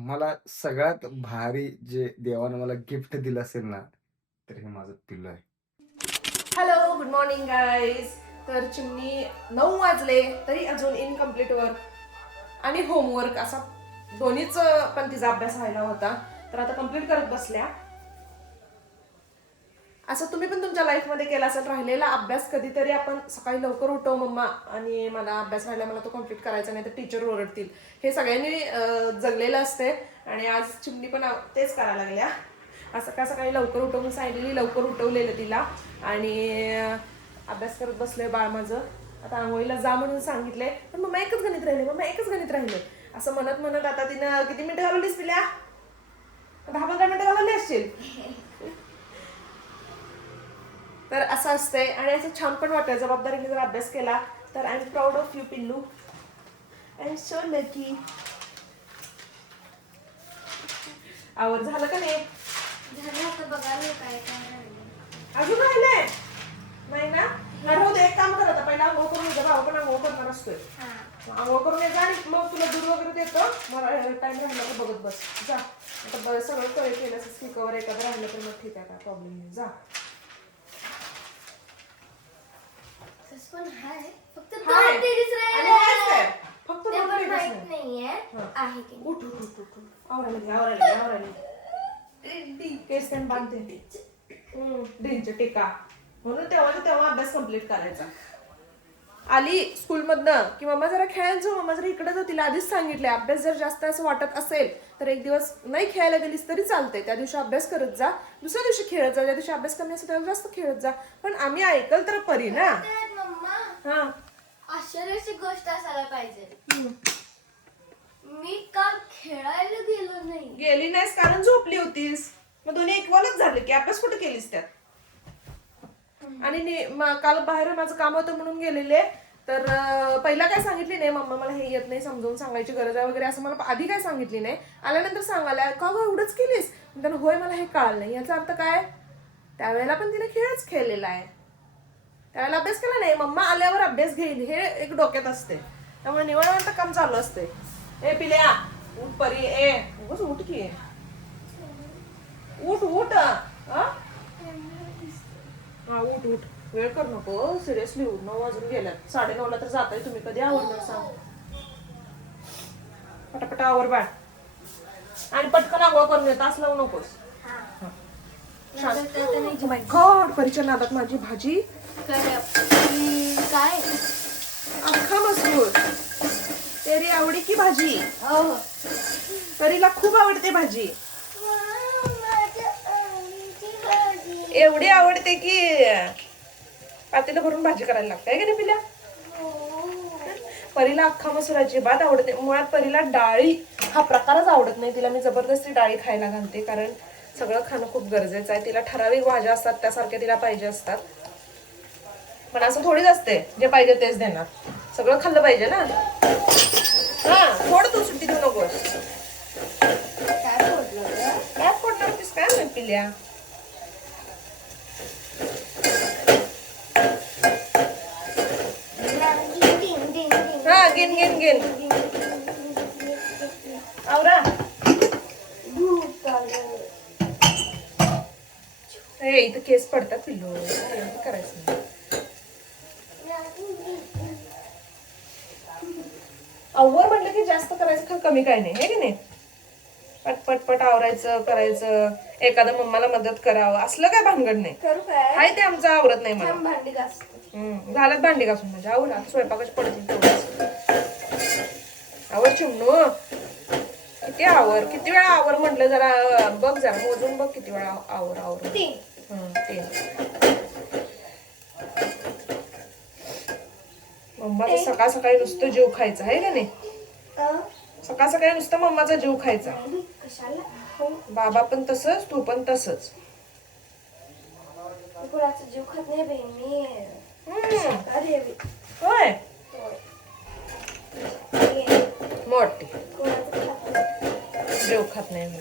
मला सगळ्यात भारी जे देवानं मला गिफ्ट दिलं असेल ना, तर हे माझं पिल्लू आहे. Hello, good morning guys. तर चिमणी 9 वाजले तरी अजून इनकम्प्लीट वर्क आणि होमवर्क असा दोन्हीच पण तिचा अभ्यास व्हायला होता. तर आता कम्प्लीट करत बसल्या. असं तुम्ही पण तुमच्या लाईफमध्ये केला असेल, राहिलेला अभ्यास कधीतरी आपण सकाळी लवकर उठव मम्मा आणि मला अभ्यास राहिला, मला तो कम्प्लीट करायचा नाही तर टीचर ओरडतील, हे सगळ्यांनी जगलेलं असते. आणि आज चिमणी पण तेच करायला लागल्या. असं का सकाळी लवकर उठवून सांगितलेली, लवकर उठवलेलं तिला आणि अभ्यास करत बसलोय बाळ माझं. आता आंघोळीला जा म्हणून सांगितले, पण मम्मा एकच गणित राहिले, मम्मा एकच गणित राहिले असं म्हणत म्हणत आता तिनं किती मिनिटं घालवलीस पिल्या? 10-15 मिनिटं घालवली असतील. तर असं असतंय आणि असं छान पण वाटतं जबाबदारीने जर अभ्यास केला तर. I am proud of you पिल्लू. I am so lucky. आवर झालं का नाही? झालं आता बघायला काय काय राहिलं. अजून राहिलंय नाही ना? राहू दे, एक काम कर आता, पहिला आंघोळ करून जा. भाऊ पण आंघोळ करणार असतोय. आंघोळ करून ये जा आणि मग तुला दूध वगैरे देतो. मला टाइम राहिला तर बघत बस जा. आता सगळं कळे केलं असं स्पीकवर एखादं राहिलं तर मग ठीक आहे, काय प्रॉब्लेम नाही, जा. पण हाय फक्त हाय. दोन टेरिस आणि राहिले. हायच काय? फक्त ते दोन पण टेरिस माहित नाही. नाहीये हा. आहे की उठ उठ उठ उठ उठ. आवरायला घे, आवरायला घे, आवरायला घे. केस पण बांधते. ढींच्या टेका म्हणून तेव्हा अभ्यास कम्प्लीट करायचा. आली स्कूलमधनं की मम्मा जरा खेळायला जाऊ, मम्मा जरा इकडे जाऊ. तिला आधीच सांगितले, अभ्यास जर जास्त असं वाटत असेल तर एक दिवस नाही खेळायला गेलीस तरी चालते, त्या दिवशी अभ्यास करत जा, दुसऱ्या दिवशी खेळत जा. ज्या दिवशी अभ्यास कमी असेल त्याला जास्त खेळत जा. पण आम्ही ऐकल तर परी ना. मम्मा हा, आश्चर्याची गोष्ट असायला पाहिजे. मी काल खेळायला गेलो नाही. गेली नाहीस कारण झोपली होतीस. मग दोन्ही इक्वलच झाले की अभ्यास कुठे केलीस त्यात. आणि काल बाहेर माझं काम होतं म्हणून गेलेले. तर पहिला काय सांगितली नाही मम्मा, मला हे येत नाही, समजावून सांगायची गरज आहे वगैरे असं मला आधी काय सांगितली नाही. आल्यानंतर सांगायला का गं एवढंच केलीस, त्यानं होय मला हे कळलं नाही. याचा अर्थ काय? त्यावेळेला पण तिने खेळच खेळलेला आहे, त्यावेळेला अभ्यास केला नाही. मम्मा आल्यावर अभ्यास घेईल हे एक डोक्यात असते, त्यामुळे निवांत काम चालू असते. ए पिल्या उठ परी, ए उगाच उठ की, उठ उठ. हा उठ उठ, वेळ कर नको, सिरियसली उठ. 9 वाजून गेल्यात, 9:30ला तर जाताय तुम्ही. कधी आवडणार सांग? पटापट आवर बाळ आणि पटकन आंघोळ करून येत, तास लावू नकोस. गॉड, परीच्या नादात माझी भाजी काय अख्खा मसूर. तेरी आवडी की भाजी? हो परीला खूप आवडते भाजी, एवढी आवडते की पातेलं भरून भाजी करायला लागते की नाही पिल्या? परीला अख्खा मसूर अजिबात आवडते. मुळात परीला डाळी हा प्रकारच आवडत नाही. तिला मी जबरदस्ती डाळी खायला घालते, कारण सगळं खाणं खूप गरजेचं आहे. तिला ठराविक भाज्या असतात त्यासारख्या तिला पाहिजे असतात. पण असं थोडीच असते जे पाहिजे तेच देणार, सगळं खाल्लं पाहिजे ना. हा, थोडं तू सुट्टी देऊ नकोस. काय फोडणार होतीस काय नाही पिल्या? हा, गिन गिन गिन आवरा. हे इथं केस पडतात पिल्लू, करायचं. आवर म्हटलं की जास्त करायचं, कमी काय नाही, हे की नाही? पटपट पट आवरायचं, करायचं. एखादं मम्माला मदत करावं असलं काय भानगड नाही. करू काय? हाय ते आमचं आवरत नाही मला. भांडी घास. झालं भांडी घासून माझ्या, आवरा. स्वयंपाकाची पडतील तेवढंच आवर चिमणू. किती आवर, किती वेळा आवर म्हटलं, जरा बघ, जरा मोजून बघ किती वेळा आवर आवर. 3. 3. मम्माचं सकाळ सकाळी नुसतं जीव खायचं आहे का नाही? सकाळ सकाळी नुसतं मम्माचा जीव खायचा. कशाला? बाबा पण तसंच, तू पण तसंच. कुणाचा जीव खात नाही बाई मी. शाकाहारी आहे. होय, मोठी कुणाचं खात नाही. जीव खात नाही मी.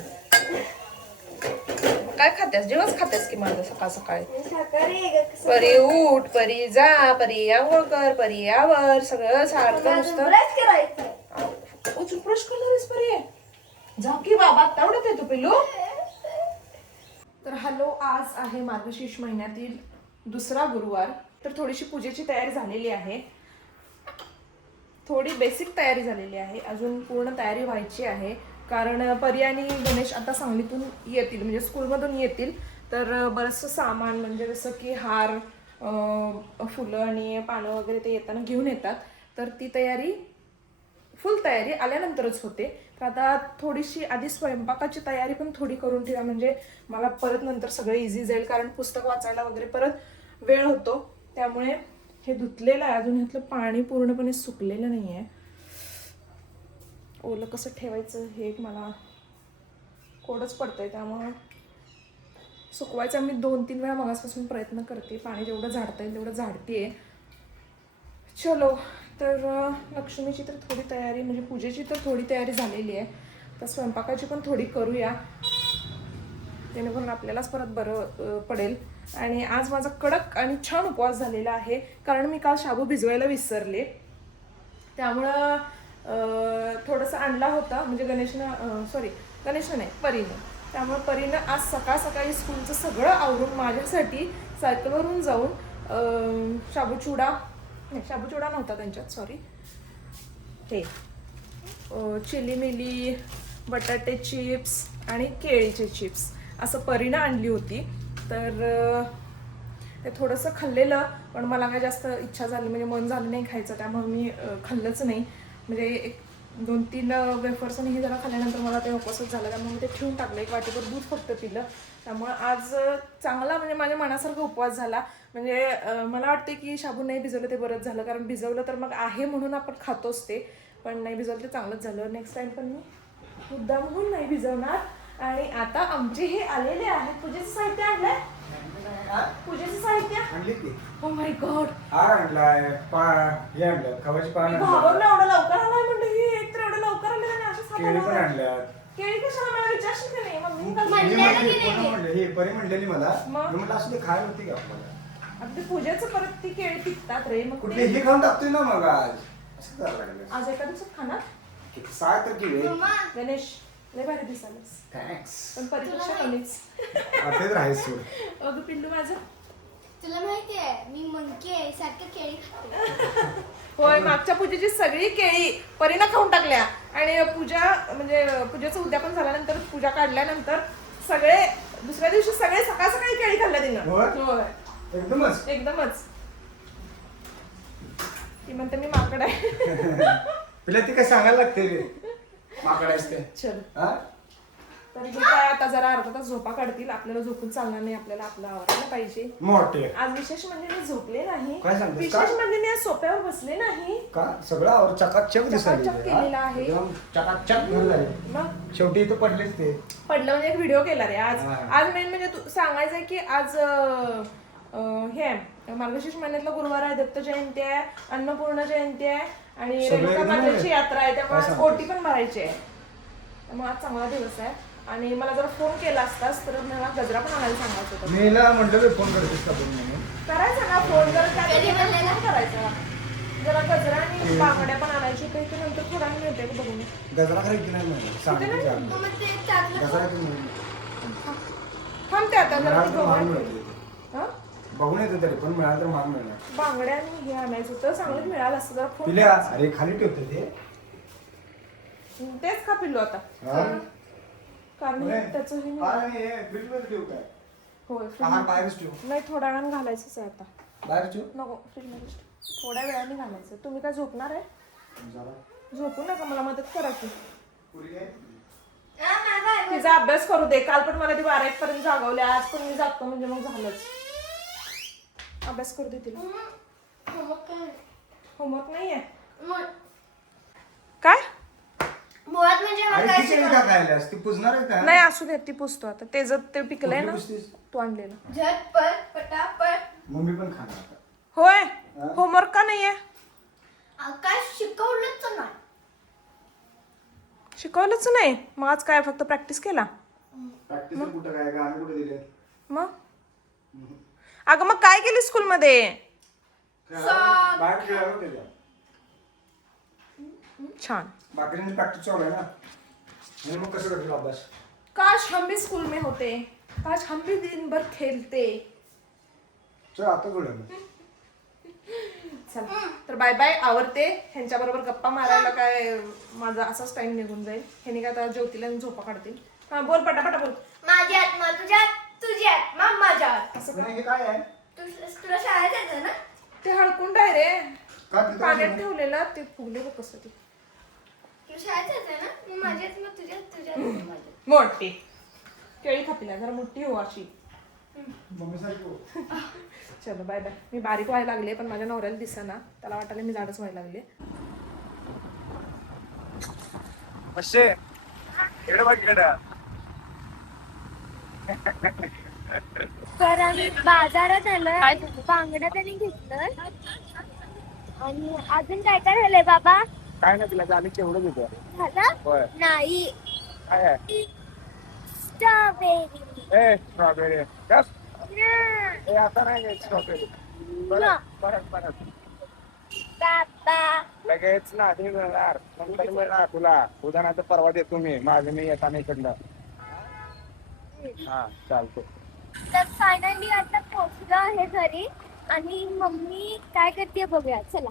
काय खातेस? जीवच खातेस की माझं सकाळ सकाळी. मी शाकाहारी आहे का? परी उठ, परी जा, परी आंघोळ कर, परी यावर, सगळं सारखं नुसतं. ब्रश करायचं. उचून ब्रश करणारच परी. जा की बाबा, तेवढंच येतो पिल्लू. तर हॅलो, आज आहे मार्गशीर्ष महिन्यातील दुसरा गुरुवार. तर थोडीशी पूजेची तयारी झालेली आहे, थोडी बेसिक तयारी झालेली आहे, अजून पूर्ण तयारी व्हायची आहे. कारण परी आणि गणेश आता सांगलीतून येतील, म्हणजे स्कूलमधून येतील. तर बरंचसं सामान म्हणजे जसं की हार, फुलं आणि पानं वगैरे ते येताना घेऊन येतात. तर ती तयारी, फुल तयारी आल्यानंतरच होते. तर आता थोडीशी आधी स्वयंपाकाची तयारी पण थोडी करून ठेवा, म्हणजे मला परत नंतर सगळं इझी जाईल. कारण पुस्तक वाचायला वगैरे परत वेळ होतो. त्यामुळे हे धुतलेलं आहे, अजून ह्यातलं पाणी पूर्णपणे सुकलेलं नाही आहे. ओलं कसं ठेवायचं हे एक मला कोडच पडतंय, त्यामुळं सुकवायचा मी 2-3 वेळा मगासपासून प्रयत्न करते. पाणी जेवढं झाडता येईल तेवढं झाडते. चलो, तर लक्ष्मीची तर थोडी तयारी, म्हणजे पूजेची तर थोडी तयारी झालेली आहे. तर स्वयंपाकाची पण थोडी करूया, जेणेकरून आपल्यालाच परत बरं पडेल. आणि आज माझा कडक आणि छान उपवास झालेला आहे, कारण मी काल शाबू भिजवायला विसरले. त्यामुळं थोडंसं आणला होता, म्हणजे गणेशनं नाही, परीनं. त्यामुळे परीनं आज सकाळ सकाळी स्कूलचं सगळं आवरून माझ्यासाठी सायकलवरून जाऊन शाबूचिवडा नव्हता त्यांच्यात, सॉरी, हे चिली मिली, बटाटे चिप्स आणि केळीचे चिप्स असं परीनं आणली होती. तर ते थोडंसं खाल्लेलं, पण मला काय जास्त इच्छा झाली, म्हणजे मन झालं नाही खायचं. त्यामुळे मी खाल्लंच नाही. म्हणजे 1-2-3 वेफर्स आणि हे जरा खाल्ल्यानंतर मला ते उपवासच झालं. त्यामुळे मी ते ठेवून टाकलं. 1 वाटीभर दूध फक्त पिलं. त्यामुळे आज चांगला, म्हणजे माझ्या मनासारखा उपवास झाला. म्हणजे मला वाटते की शाबू नाही भिजवलं ते बरंच झालं, कारण भिजवलं तर मग आहे म्हणून आपण खातोच ते, पण नाही भिजवलं ते चांगलंच झालं. नेक्स्ट टाइम पण मी मुद्दाम म्हणून नाही भिजवणार. आणि आता आमचे हे आलेले आहे, पूजेचं साहित्य आणलंय. पूजेचं साहित्य आणली की ओ माय गॉड, हार आणलाय, हे आणलं खवाची पान भावाला एवढं लवकर आलाय म्हणलं. ही एक तर एवढं लवकर आले आणि असं केळी पण आणल्यात. केळी कशाला, मला विचारशील का नाही? मग मी काल म्हणलं हे परी म्हणलेली मला, मग? मी म्हटलं असं ते खायला होती का आपल्याला. अगदी पूजेचं परत ती केळी पिकतात रे. मग कुठे हे खाऊन टाकतोय ना मग आज असं करायला लागलं. आज एका दिवसात खाणार किती 6 तर किती गणेश, लय भारी दिसायलास, थँक्स. पण परीक्षा कमीच. ते तर आहेच सोड. अगं पिल्लू माझं, तुला माहितीये मी मंकी आहे, सारखं केळी खाते. होय, मागच्या पूजेची सगळी केळी परीनं खाऊन टाकल्या. आणि पूजा, म्हणजे पूजेचं उद्यापन झाल्यानंतर, पूजा काढल्यानंतर सगळे दुसऱ्या दिवशी सगळे सकाळ सकाळी केळी खाल्ल्या तिनं. होय? होय, एकदमच. ती म्हणते मी माकड आहे. तिला ती काय सांगायला लागते रे, माकड असते. चल, हा, तर हे काय आता जरा अर्धा तास झोपा काढतील. आपल्याला झोपून चालणार नाही, आपल्याला आपलं आवरायला पाहिजे. मोठे आज विशेष म्हणजे मी झोपले नाही. काय सांगतेस, विशेष का? म्हणजे मी आज सोप्यावर बसले नाही. का सगळं आवर चकाचक दिसायला चकाचक केलेलं आहे. एकदम चकाचक घर झाले. मग शेवटी इथं पडलेच ते. पडलं म्हणजे एक व्हिडिओ केला रे आज. हा. आज मेन म्हणजे तू सांगायचंय की आज हे मार्गशीर्ष महिन्यातला गुरुवार आहे, दत्त जयंती आहे, अन्नपूर्णा जयंती आहे आणि सगळं रेणुका एकदम मातेची आहे. यात्रा आहे. त्यामुळे काय आज सांगतेस? ओटी पण भरायची आहे. त्यामुळे आज चांगला दिवस आहे. आणि मला जर फोन केला असतास तर मला गजरा पण आणायला सांगायचं होतं. मी हिला म्हटलं फोन करतेस का तुम्ही म्हणून. करायचा ना फोन, जर कधी काय बोललेला? फोन करायचा. जरा गजरा आणि बांगड्या पण आणायची होते, ते नंतर थोडा मिळते का बघून. गजरा खरेदी नाही म्हणून सांगितलं झालं. मग ते त्यातलं गजरा किती म्हणून थांबते आता जरा मिळालं ती तर महाग बघून. मिळते. हा? बघून येतं तरी पण मिळालं तर महाग मिळणार. बांगड्या आणि हे आणायचं होतं, चांगलं मिळालं असतं. जरा फोन पिल्या अरे खाली ठेवते ते. तेच का पिल्लू आता, हा? कारण होय. त्याचं हे नाही. आणि हे फ्रीजमध्ये ठेवू काय? होय, हा बाहेरच ठेवू. नाही, थोड्या वेळाने घालायचंच आहे आता. बाहेर ठेवू नको, फ्रीजमध्येच ठेव. थोड्या वेळाने घालायचं. तुम्ही काय झोपणार आहे? जरा. झोपू नका, मला मदत करा की. पुरी काय? माझा आहे. तिचा अभ्यास करू दे. काल पण मला ती 12-1 पर्यंत जागवली, आज पण मी जागतो म्हणजे मग झालंच. अभ्यास करू दे तिला. मग काय? होमवर्क नाहीये मग काय? मुळात म्हणजे मला अरे काय किती शिकवलं? का खायलास? ती पुजणार आहे का? नाही, असू दे, ती पुसतो आता. ते जर ते पिकलंय ना, कुठली पुसतीस? तू आणलेलं. झटपट पटापट. मम्मी पण खाणार आता. होय, हा? होमवर्क का नाहीये? काय शिकवलंच नाही. शिकवलंच नाही? मग आज काय फक्त प्रॅक्टिस केला? प्रॅक्टिस कुठं काय का आम्ही कुठे दिले? मग अगं मग काय केली स्कूलमध्ये? बाहेर खेळायला होते का? छान. बाकीच्यांची प्रॅक्टिस चालू आहे ना. आणि मग कसं करशील अभ्यास? काश हम भी स्कूल में होते, काश हम भी दिन भर खेलते. चल आता बोलूया. चला तर बाय बाय. आवरते. ह्यांच्याबरोबर गप्पा मारायला काय माझा असाच टाइम निघून जाईल. ह्यानी काय आता ज्योतीला झोपा काढतील. हा बोल पटापटा बोल. माझी आत्मा तुझ्यात, तुझी आत्मा माझ्यात. असं हे काय आहे? तुला शाळेत येतं ना? ते हळकुंड आहे रे. का तिथं पाण्यात बसवलं? ठेवलेला ते फुगले बघ कसं ते. तुला शाळेत येतं ना? मग माझी आत्मा तुझ्यात, तुझी आत्मा माझ्यात. मोठी केळी खातील जरा मोठी हो अशी. मम्मीसारखी हो. चलो बाय बाय. मी बारीक व्हायला लागले पण माझ्या नवऱ्याला दिसेना. त्याला वाटायला मी जाडच व्हायला लागले. अशे इकडे बघ इकडे. तर आम्ही बाजारात आलोय. बांगड्या त्यांनी घेतलं आणि अजून काय काय झालंय बाबा? काय नाही तुला आम्ही तेवढंच होतो. झालं? होय. नाही. काय आहे? स्ट्रॉबेरी. ए स्ट्रॉबेरी. बस. ए आता नाही स्ट्रॉबेरी. परत बाबा. लगेच नाही मिळणार. नंतर मिळणार तुला. उद्या नाही तर परवा देतो मी. माझं मी येताना इकडनं. हा चालतो. तर फायनली आता पोहोचलो आहे घरी आणि मम्मी काय करते बघूया. चला.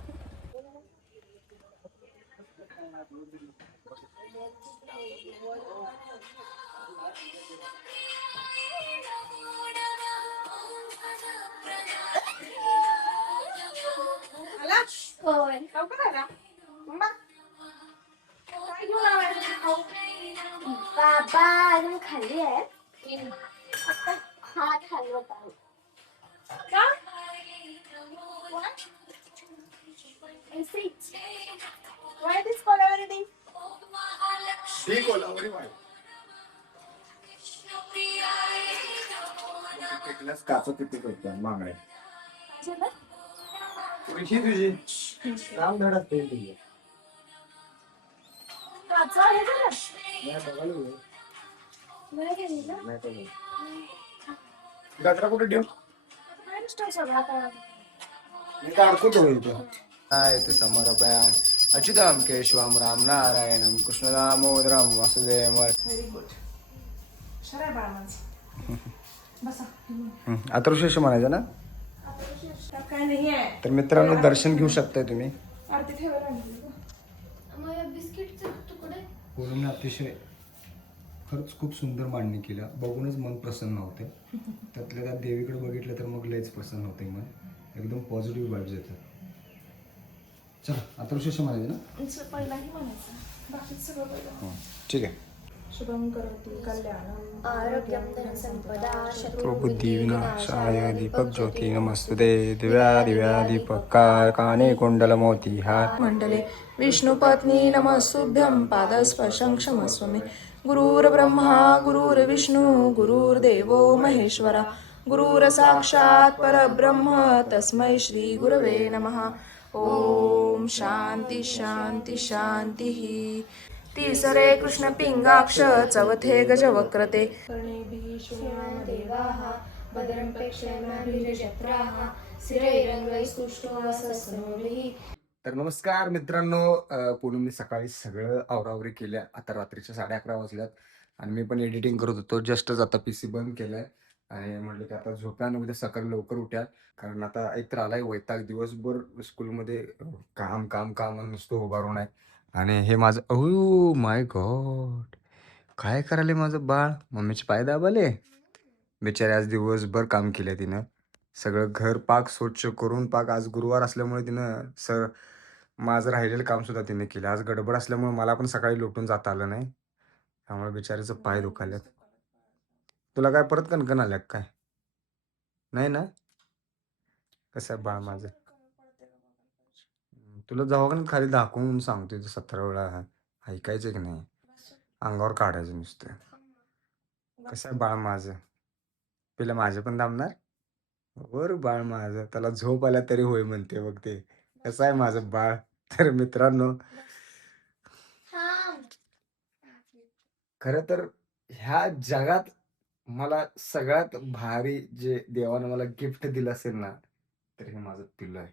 आला? होय. लवकर आला? मग काय घेऊन आलाय? बाबा अजून खाली आहे. आता हा खाली होता. का? ऐसेच. Why this collaborating? ही कोल्हापुरी वाई. काच किती करतो मागण्या पुरीशी तुझी काम धडत तुझी काचा आहे का? गजरा कुठे ठेव? काय नुसतं सगळा काय? मी काढतो तो इथं. काय ते समर्पयान अच्युतम केशवम राम नारायणम कृष्ण दामोदरम वासुदेव. Very good. शराय बाळा माझं. बसा. अथर्वशीर्ष म्हणायचं ना. त्यात काय नाही आहे. तर मित्रांनो दर्शन घेऊ शकताय तुम्ही. आरती ठेवायला आणली का? मग बिस्किटचे तुकडे. पूर्ण अतिशय खरंच खूप सुंदर मांडणी केल्या. बघूनच मन प्रसन्न होते. त्यातल्या त्या देवीकडे बघितलं तर मग लयच प्रसन्न होते मन. एकदम पॉझिटिव्ह वाईब्स येतात. चला अथर्वशीर्ष म्हणायचं ना. पहिलाही म्हणायचं. बाकीच सगळं पहिलं. ठीक आहे. शुभम करोति कल्याणम आरोग्यम धनसंपदा प्रबुद्धी विनाशाय दीपक ज्योती नमस्तुते. दिव्या दिव्या दीपकार काने कुंडल मोती हार मंडले विष्णुपत्नी नमस्तुभ्यं पादस्पर्शं क्षमस्व मे. गुरुर्ब्रह्मा गुरुर्विष्णू गुरुर्देवो महेश्वरा गुरुर्साक्षात् परब्रह्म तस्मै श्री गुरवे नमः. ओम शांती शांती शांतीः. तिसरे कृष्ण पिंगाक्ष चौथे गजवक्रते. देवाः भद्रं पश्येमाभिर्यजत्राः स्थिरैरङ्गैस्तुष्टुवासस्तनूभिः. तर नमस्कार मित्रांनो. पूनमने सकाळी सगळं आवरावरी केल्या. आता रात्रीच्या 11:30 वाजल्यात आणि मी पण एडिटिंग करत होतो. जस्टच आता PC बंद केलाय आणि म्हटलं की आता झोप्या आणि उद्या सकाळी लवकर उठ्या. कारण आता एकतर आलाय वैताग. दिवसभर स्कूलमध्ये काम काम काम नुसतं उभारून आहे. आणि हे माझं ओ माय गॉड काय करायले माझं बाळ. मम्मीचे पाय दाबाले. बिचारे आज दिवसभर काम केलं तिनं. सगळं घर पाक स्वच्छ करून पाक. आज गुरुवार असल्यामुळे तिनं माझं राहिलेलं काम सुद्धा तिने केलं. आज गडबड असल्यामुळे मला पण सकाळी लोटून जाता आलं नाही. त्यामुळे बिचारीचं पाय दुखायल्यात. तुला काय परत कणकण आल्या काय? नाही ना. कसं आहे बाळ माझं. तुला दवाखान्यात खाली दाखवून सांगतोय 17 वेळा. ऐकायचं की नाही. अंगावर काढायचं नुसतं. कसं आहे बाळ माझं. पिला माझं पण दाबणार. वर बाळ माझं. त्याला झोप आल्या तरी होय म्हणते बघ ते. कसं आहे माझं बाळ. तर मित्रांनो खरं तर ह्या जगात मला सगळ्यात भारी जे देवानं मला गिफ्ट दिलं असेल ना तर हे माझं पिल्लू आहे.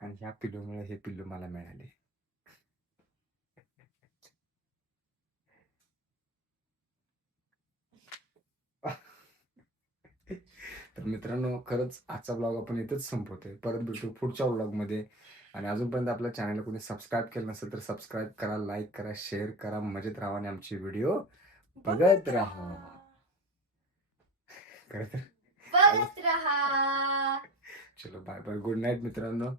आणि ह्या पिल्लूमुळे हे पिल्लू मला मिळाले. तर मित्रांनो खरंच आजचा ब्लॉग आपण इथेच संपवतोय. परत भेटू पुढच्या व्लॉगमध्ये. आणि अजूनपर्यंत आपल्या चॅनलला कोणी सबस्क्राईब केलं नसेल तर सबस्क्राईब करा, लाईक करा, शेअर करा, मजेत राहा आणि आमची व्हिडिओ बघत राहा. खरं तर बघत राहा. चलो बाय बाय, गुड नाईट मित्रांनो.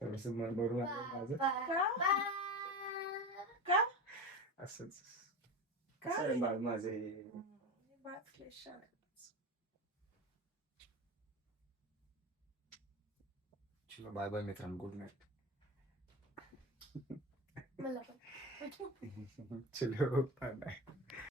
थोडंसं मन भरून आलं माझं. बाय. असंच का? कसं आहे बाळ माझं हे. चलो बाय बाय मित्रांनो, गुड नाईट. मला पण. चलो बाय बाय.